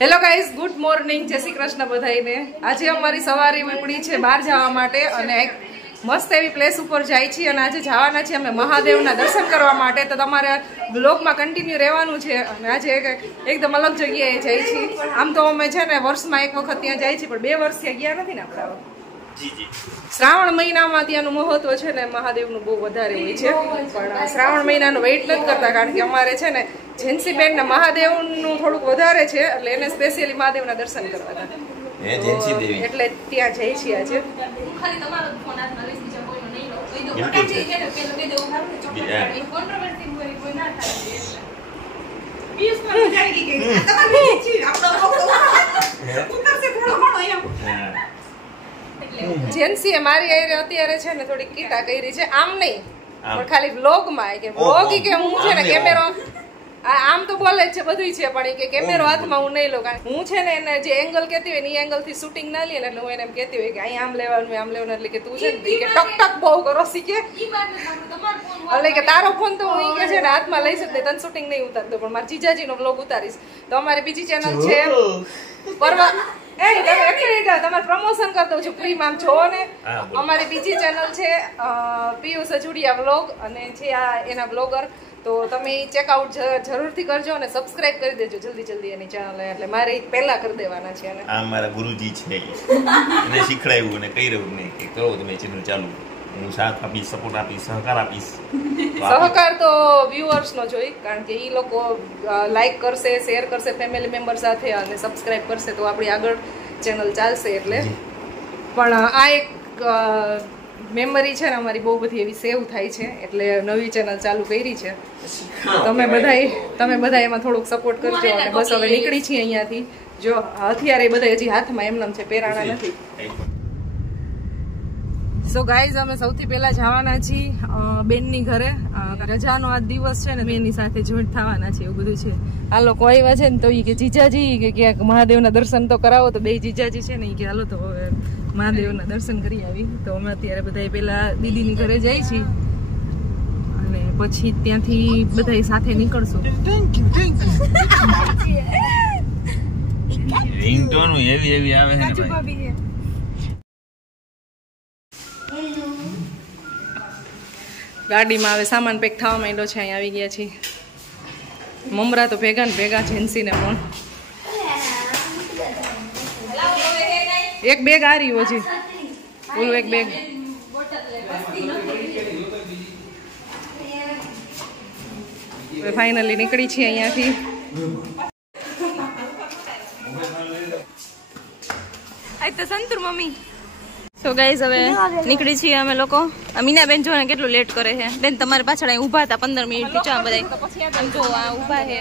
Hello guys, good morning, જય શ્રી કૃષ્ણ બધાઈને। આજે અમારી સવારી ઉપડી છે બહાર જવા માટે અને એક મસ્ત એવી પ્લેસ ઉપર જાય છીએ અને આજે જવાના છીએ અમે મહાદેવના દર્શન કરવા માટે। તો તમારે બ્લોગમાં કન્ટિન્યુ રહેવાનું છે અને આજે એકદમ અલગ જગ્યાએ જાય છીએ। આમ તો અમે છે ને વર્ષમાં એક વખત ત્યાં જાય છીએ, પણ 2 વર્ષથી ગયા નથી ને આપણે। શ્રાવણ મહિનામાં ત્યાંનું મહત્વ છે ને મહાદેવનું બહુ વધારે હોય છે, પણ શ્રાવણ મહિનાનો વેઇટ નથી કરતા, કારણ કે અમારે છે ને જેન્સીબેન ને મહાદેવનું થોડુંક વધારે છે, એટલે એને સ્પેશિયલી મહાદેવના દર્શન કરવા હતા, એટલે ત્યાં જઈ છીએ આજે। જેન્સી મારી અત્યારે છે ને થોડી કીટા કરી છે, આમ નહીં પણ ખાલી વ્લોગમાં કે વ્લોગ કે હું છે ને કેમેરો આમ તો બોલે જ છે બધું છે, પણ કે કેમેરો હાથમાં હું નહીં લઉં, કારણ હું છે ને એને જે એંગલ કહેતી હોય ને એ એંગલ થી શૂટિંગ ના લઈએ ને, એટલે હું એને એમ કહેતી હોય કે અહીં આમ લેવાનું આમ લેવાનું, એટલે કે તું છે ને કે ટક ટક બહુ કરો શીખે, એટલે કે તારો ફોન તો હું કે છે ને હાથમાં લઈ શકते, તને શૂટિંગ નહીં ઉતારતો, પણ મારા જીજાજીનો વ્લોગ ઉતારીશ। તો અમારી બીજી ચેનલ છે પરવા તમારે પ્રમોશન કરી દઉં છું ફ્રીમાં, આમ જોવો ને, અમારી બીજી ચેનલ છે પિયુષ અજુડિયા વ્લોગ, અને છે આ એના બ્લોગર, તો તમે ચેકઆઉટ જરૂરથી કરજો અને સબસ્ક્રાઇબ કરી દેજો જલ્દી એની ચેનલ, એટલે મારે પહેલા કરી દેવાના છે। અને આ મારા ગુરુજી છે, એને શીખડાવ્યું અને કહી રહ્યું નહીં કે કરો તમે ચેનલ ચાલુ, હું સાથ આપીશ, સપોર્ટ આપીશ, સહકાર આપીશ। સહકાર તો વ્યુઅર્સ નો જોઈ, કારણ કે એ લોકો લાઈક કરશે, શેર કરશે ફેમિલી મેમ્બર સાથે અને સબસ્ક્રાઇબ કરશે તો આપણી આગળ ચેનલ ચાલશે। એટલે પણ આ એક મેમરી છે ને અમારી બહુ બધી એવી સેવ થાય છે, એટલે નવી ચેનલ ચાલુ કરી છે। તમે બધા એમાં થોડુંક સપોર્ટ કરજો, અને બસ હવે નીકળી છીએ અહીંયાથી। જો હથિયાર એ બધા હજી હાથમાં એમનામ છે, પહેરાણા નથી। સો ગાઈઝ, અમે સૌથી પહેલા જવાના છીએ બેનની ઘરે, રજાનો આ દિવસ છે ને બેનની સાથે જોઈન્ટ થવાના છે, એવું બધું છે। આ લોકો આવ્યા છે ને તો એ કે જીજાજી કે ક્યાંક મહાદેવના દર્શન તો કરાવો, તો બે જીજાજી છે ને એ કે હાલો તો હવે મહાદેવના દર્શન કરી આવી। તો અમે અત્યારે બધા પહેલા દીદીની ઘરે જઈએ છીએ અને પછી ત્યાંથી બધા સાથે નીકળશું। રિંગટોન એવી આવે છે ને ભાઈ। ગાડીમાં હવે સામાન પેક થવા માંડ્યો છે, અહીં આવી ગયા છીએ। મમરા તો ભેગા ને ભેગા, જેન્સીને પણ એક બેગ આ રહ્યું હજી, ઓલું એક બેગ। ફાઇનલી નીકળી છીએ અહીંયાથી। આજ તો સંતુર મમ્મી। સો ગાઈઝ, હવે નીકળી છીએ અમે લોકો। મીનાબેન જો કેટલું લેટ કરે છે બેન, તમારે પાછળ અહીં ઊભા હતા 15 મિનિટથી, ચા બધા જો આ ઊભા છે।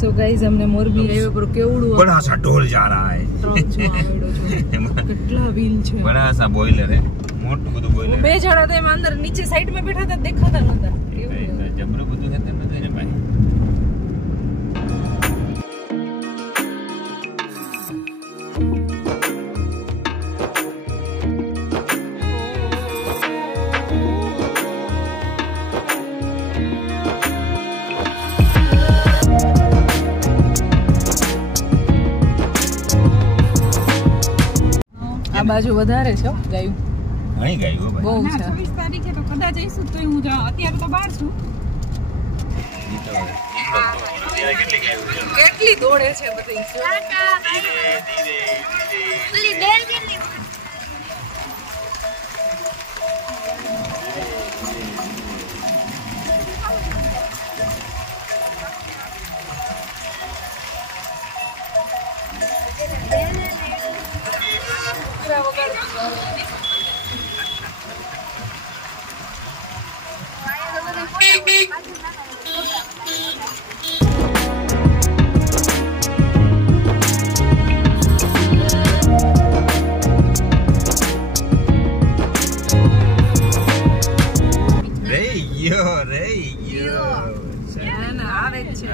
સો ગાઈઝ, અમને મોરબી હાઈવે પર કેવડું બડા સા ઢોલ જા રહા હે, કેટલા વ્હીલ છે, બડા સા બોઇલર હે, મોટું બધું બોઇલર। બે જણા તો એમાં અંદર નીચે સાઈડમાં બેઠા હતા, દેખાતા નતા, જબરું બધું છે ને ભાઈ। આ બાજુ વધારે છે ગાયું, ઘણી ગાયું બહુ છે। 26 તારીખે તો કદાચ જઈશું, તો હું અત્યારે તો બહાર છું। કેટલી દોડે છે બધી, ને આવે જ છે.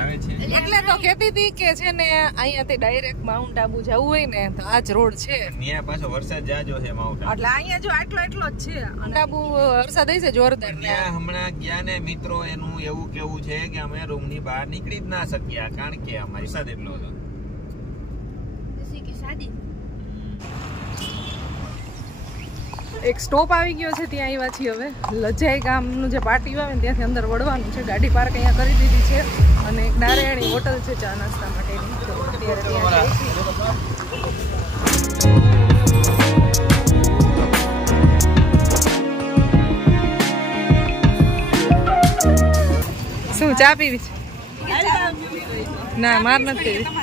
એટલે તો કહેતી હતી કે છે ને અહીંયાથી ડાયરેક્ટ માઉન્ટ આબુ જવું હોય ને તો આ જ રોડ છે. ત્યાં પાછો વરસાદ જાજો છે માઉન્ટ આબુ. એટલે અહીંયા જો એટલો જ છે. અને આબુ વરસાદ હશે જોરદાર. ત્યાં હમણાં ગયા ને મિત્રો, એનું એવું કેવું છે કે અમે રૂમ ની બહાર નીકળી જ ના શક્યા કારણ કે અમારી વરસાદ એટલો હતો. એક સ્ટોપ આવી ગયો છે, ત્યાં આવ્યા છીએ હવે. લજાઈ ગામનું જે પાર્ટી આવે ને ત્યાંથી અંદર વળવાનું છે. ગાડી પાર્ક અહીંયા કરી દીધી છે અને એક નારાયણી હોટલ છે ચા નાસ્તા માટેની. તો અત્યારે ત્યાં શું ચા પીવી છે? ના, માર નથી પીવી.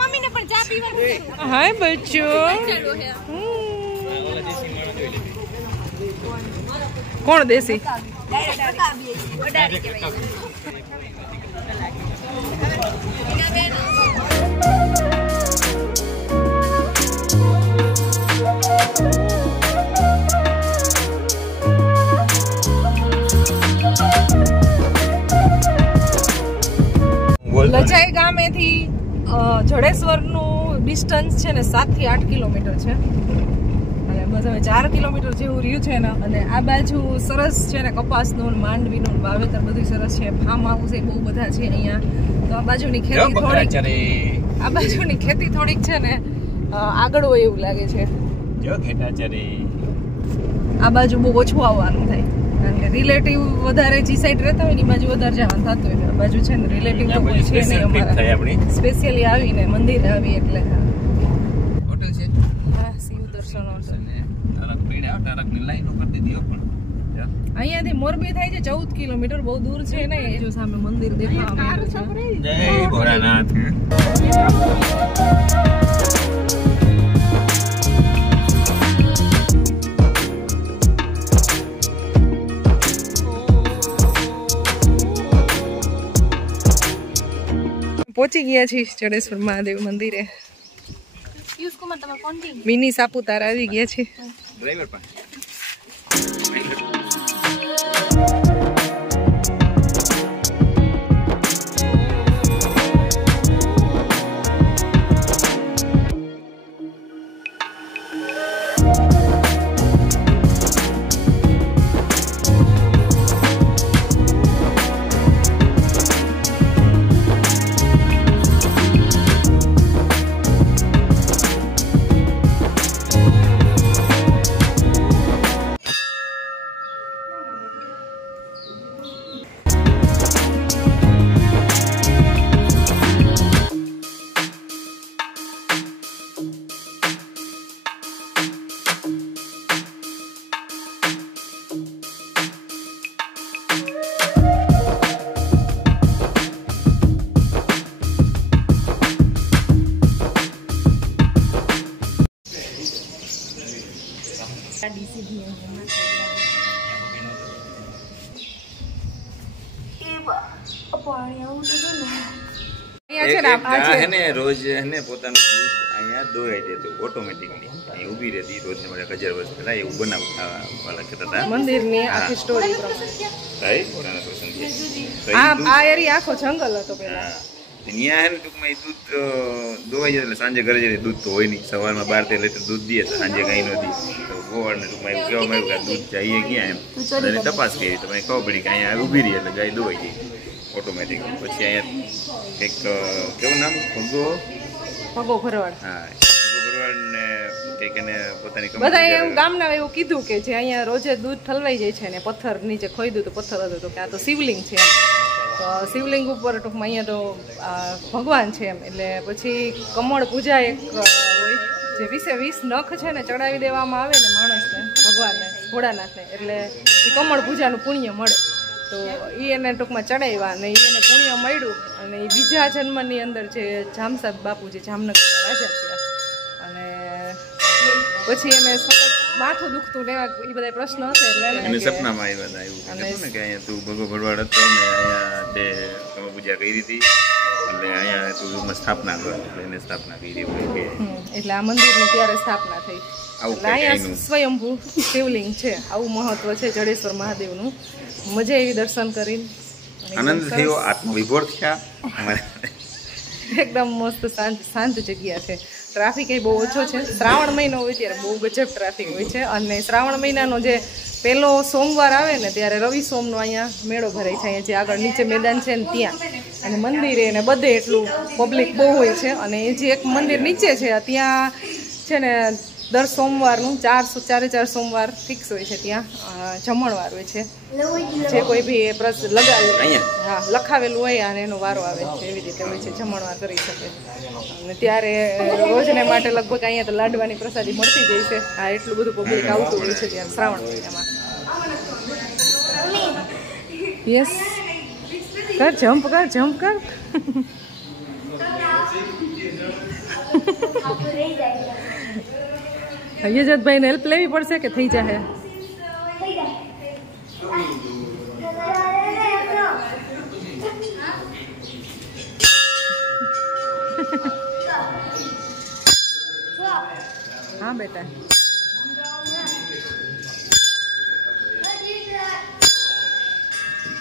મમ્મી ને પણ ચા પીવાનું. હાય બચ્ચો. કોણ દેશી? લજાઈ ગામેથી જડેશ્વરનું ડિસ્ટન્સ છે ને 7 થી 8 કિલોમીટર છે. અને બસ હવે 4 કિલોમીટર જેવું રહ્યું છે ને. અને આ બાજુ સરસ છે ને કપાસનું, માંડવીનું વાવેતર બધું સરસ છે. ફાર્મ હાઉસ એ બહુ બધા છે અહીંયા. તો આ બાજુની ખેતી થોડીક છે ને આગળ હોય એવું લાગે છે. આ બાજુ બહુ ઓછું આવવાનું થાય કારણ કે રિલેટિવ વધારે જે સાઈડ રહેતા હોય ને એ બાજુ વધારે જવાનું થતું હોય. આ બાજુ છે ને રિલેટિવ તો કોઈ છે નહીં અમારા. સ્પેશિયલી આવીને મંદિર આવી એટલે હોટલ છે. હા, શિવ દર્શન હોટલ. અહીંયાથી મોરબી થાય છે 14 કિલોમીટર. બહુ દૂર છે ને. એ જો સામે મંદિર દેખાવા મળ્યું છે. જય ભોળાનાથ. પહોંચી ગયા છીએ જડેશ્વર મહાદેવ મંદિરે. મિની સાપુતારા આવી ગયા છે. ડ્રાઈવર પાસે રોજ એને પોતાનું દૂધ અહીંયા દોવાઈ દેતું ઓટોમેટિકલી. અહીં ઊભી રહેતી રોજને મળે 1000 વર્ષ પહેલા એવું બનાવવા કહેતા હતા મંદિરની આખી સ્ટોરી આ એરિયા આખો જંગલ હતો પહેલા. ત્યાં હે ને ટૂંકમાં એ દૂધ દોવાઈ જાય એટલે સાંજે ઘરે જઈને દૂધ તો હોય નહીં. સવારમાં 12-13 લીટર દૂધ દે, સાંજે કંઈ ન દે. તો ગોવાળને ટૂંકમાં એવું કહેવામાં આવ્યું કે આ દૂધ જઈએ ક્યાં એમ. એટલે તપાસ કરી તો મને ખબર પડી કે અહીંયા ઊભી રહી એટલે ગાય દોવાઈ ગઈ ઓટોમેટિક. પછી અહીંયા કંઈક કેવું નામ? ભગો ભરવાડ. હા, ભગો ભરવાડ ને કંઈક એને પોતાની બધા એમ ગામના એવું કીધું કે જે અહીંયા રોજે દૂધ ઠલવાઈ જાય છે ને પથ્થર નીચે ખોઈદું તો પથ્થર હતો તો કે આ તો શિવલિંગ છે. તો શિવલિંગ ઉપર ટૂંકમાં અહીંયા તો ભગવાન છે એમ. એટલે પછી કમળ પૂજા એક હોય જે 20 નખ છે ને ચડાવી દેવામાં આવે ને માણસને, ભગવાનને, ભોળાનાથને. એટલે એ કમળ પૂજાનું પુણ્ય મળે. તો એ એને ટૂંકમાં ચડાવ્યા અને એને પુણ્ય મળ્યું. અને એ બીજા જન્મની અંદર જે જામસાબ બાપુ જે જામનગર રાજા થયા અને પછી એને સતત માથું દુખતું ને એવા એ બધા પ્રશ્ન હશે એટલે સપનામાં આવ્યા હતા એવું કે અહીંયા તું ભગો ભરવાડ હતો ને અહીંયા તે કમળ પૂજા કરી હતી એટલે અહીંયા તો સ્થાપના કરે એટલે એને સ્થાપના કરી હોય કે એટલે આ મંદિરની ત્યારે સ્થાપના થઈ. આવું એટલે અહીંયા સ્વયંભૂ શિવલિંગ છે, આવું મહત્વ છે જડેશ્વર મહાદેવનું. મજા એવી દર્શન કરીને, આનંદ થયો, આત્મવિભોર થયા. એકદમ મસ્ત શાંત જગ્યા છે. ટ્રાફિક એ બહુ ઓછો છે. શ્રાવણ મહિનો હોય ત્યારે બહુ ગજબ ટ્રાફિક હોય છે. અને શ્રાવણ મહિનાનો જે પહેલો સોમવાર આવે ને ત્યારે રવિ સોમનો અહીંયા મેળો ભરાય છે. જે આગળ નીચે મેદાન છે ને ત્યાં, અને મંદિરે ને બધે એટલું પબ્લિક બહુ હોય છે. અને એ જે એક મંદિર નીચે છે ત્યાં છે ને દર સોમવારનું 4 સોમવાર ફિક્સ હોય છે. ત્યાં જમણવાર હોય છે. જે કોઈ બી લખાવેલું હોય અને એનો વારો આવે છે, એવી રીતે હોય છે. જમણવાર કરી શકે. અને ત્યારે રોજને માટે લગભગ અહીંયા તો લાડવાની પ્રસાદી મળતી જાય છે. હા, એટલું બધું પબ્લિક આવતું હોય છે ત્યાં શ્રાવણ મહિનામાં. યસ, કર જમ્પ કર. યજતભાઈને હેલ્પ લેવી પડશે કે થઈ જાય? હા બેટા.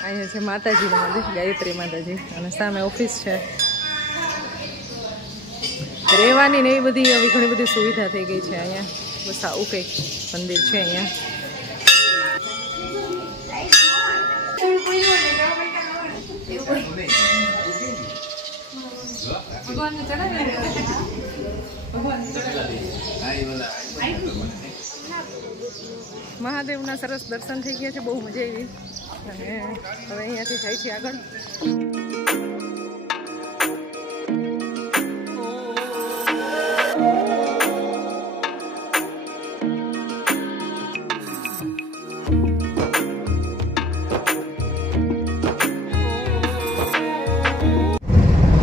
અહીંયા છે માતાજીનું મંદિર, ગાયત્રી માતાજી, અને સામે ઓફિસ છે. રહેવાની ને એવી બધી આવી ઘણી બધી સુવિધા થઈ ગઈ છે અહીંયા. બસ આવું કંઈક મંદિર છે અહીંયા. મહાદેવના સરસ દર્શન થઈ ગયા છે, બહુ મજા આવી. અને હવે અહીંયાથી જાય છે આગળ.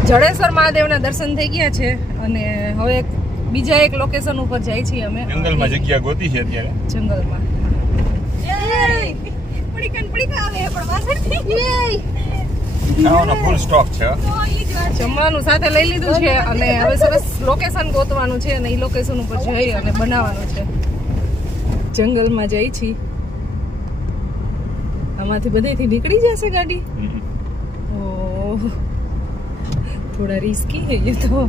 જડેશ્વર મહાદેવના દર્શન થઈ ગયા છે અને હવે બીજા એક લોકેશન ઉપર જાય છીએ અમે. જંગલમાં જગ્યા ગોતી છે અત્યારે. જંગલમાં ફૂલ સ્ટોક છે. જમવાનું સાથે લઈ લીધું છે અને હવે સરસ લોકેશન ગોતવાનું છે અને એ લોકેશન ઉપર જઈ અને બનાવવાનું છે. જંગલમાં જઈ છીએ. આમાંથી બધેથી નીકળી જશે ગાડી. ઓહ, થોડા રિસ્કી है ये तो.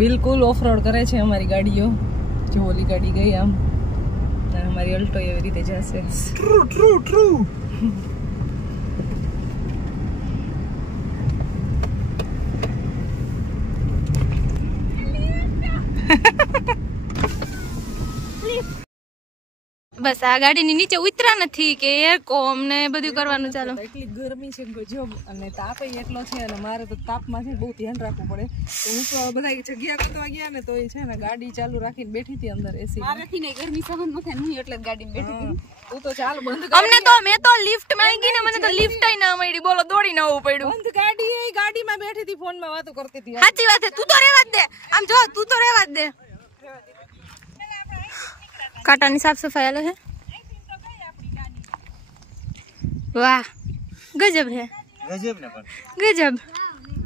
બિલકુલ ઓફ રોડ કરે છે અમારી ગાડીઓ. જો ઓલી ગાડી ગઈ આમ, અમારી અલ્ટો એવી રીતે જશે. ટ્રુ. બસ આ ગાડીની નીચે ઉતરા નથી કે એરકોમ ને બધું કરવાનું ચાલો. એટલી ગરમી છે ગજબ અને તાપ એટલો છે અને મારે તો તાપમાંથી બહુ ધ્યાન રાખવું પડે. તો હું તો બધા જગ્યા ગોતવા ગયા ને તો એ છે ને ગાડી ચાલુ રાખીને બેઠી હતી અંદર એસી. મારાથી નહીં ગરમી સહન ન થાય નહીં એટલે ગાડીમાં બેઠી હતી. તું તો ચાલ બંધ. અમને તો મેં તો લિફ્ટ માં ગઈ ને મને તો લિફ્ટ ના મળી. બોલો દોડીને આવવું પડ્યું. બંધ ગાડી એ ગાડીમાં બેઠી હતી, ફોનમાં વાતો કરતી હતી. સાચી વાત છે. તું તો રહેવા જ દે. આમ જો તું તો રહેવા જ દે. કાંટાની સાફ સફાઈ હાલે છે. વાહ, ગજબ છે. ગજબ ને પણ ગજબ.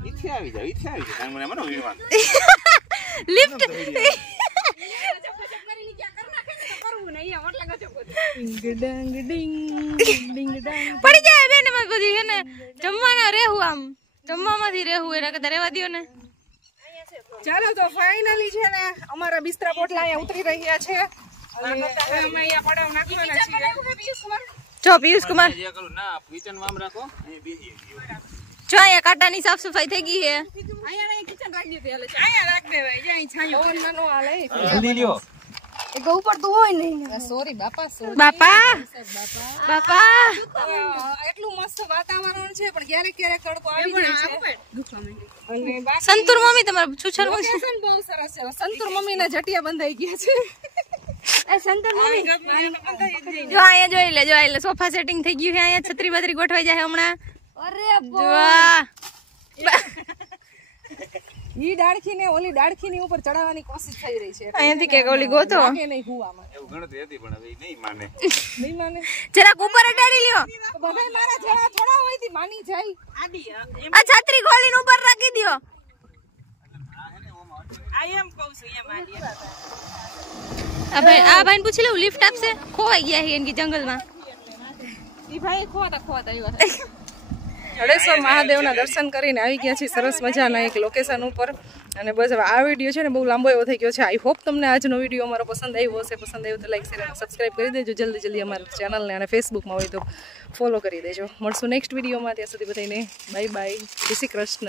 ઈથે આવી જાવ મને મનો વિવાન લિફ્ટ પડી જાય બેન માં બધી છે ને. જમવાના રહેવું, આમ જમવામાંથી રહેવું એના કરતા રહેવા દો ને. ચાલો તો ફાઇનલી છે ને અમારા બિસ્તરા પોટલા અહીંયા ઉતરી રહ્યા છે અને અમે અહીંયા પડાવ નાખવાના છીએ. જો પિયુષ કુમાર જો અહીંયા કાંટાની સાફ સફાઈ થઈ ગઈ છે. એટલું મસ્ત વાતાવરણ છે પણ ક્યારેક તડકો આવી જાય છે. સંતુર મમ્મી તમારું છુછર બહુ સરસ છે. સંતુર મમ્મી ના જટિયા બંધાઈ ગયા છે. જો અહીંયા જોઈ લે સોફા સેટિંગ થઈ ગયું છે. અહીંયા છત્રી બત્રી ગોઠવાઈ જાય હમણાં. અરે વાહ, ઈ ડાળખી ને ઓલી ડાળખી ની ઉપર ચડાવવાની કોશિશ થઈ રહી છે અહીંયાથી કે ઓલી ગોતો કે નહીં હુવામાં એવું ગણતરી હતી પણ હવે ઈ નહીં માને નહીં માને જરાક ઉપર અડાડી લ્યો બધાય મારા જેવા થોડા હોય થી માની જાય આ છત્રી ખોલીને ઉપર રાખી દ્યો આ ભાઈને પૂછી લઉં લિફ્ટ આપશે ખોવાઈ ગયા છે એનકી જંગલમાં ઈ ભાઈ ખોવાતા આવ્યા હળેશ્વર મહાદેવના દર્શન કરીને આવી ગયા છીએ સરસ મજાના એક લોકેશન ઉપર અને બસ હવે આ વિડીયો છે ને બહુ લાંબો એવો થઈ ગયો છે આઈ હોપ તમને આજનો વિડીયો અમારો પસંદ આવ્યો હશે પસંદ આવ્યો તો લાઈક શેર અને સબસ્ક્રાઇબ કરી દેજો જલ્દી અમારા ચેનલને અને ફેસબુકમાં હોય તો ફોલો કરી દેજો મળશું નેક્સ્ટ વિડીયોમાં ત્યાં સુધી બધાને બાય બાય જય શ્રી કૃષ્ણ